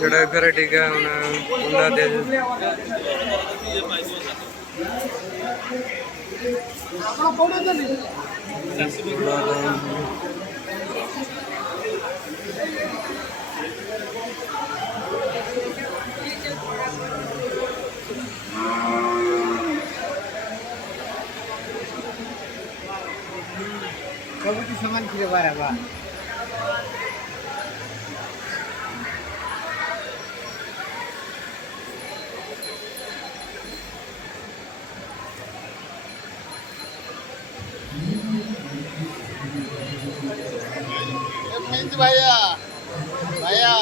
जोड़ा वैरायटी का उन्ना दे सबुज सामान किने बारे बा भैया भैया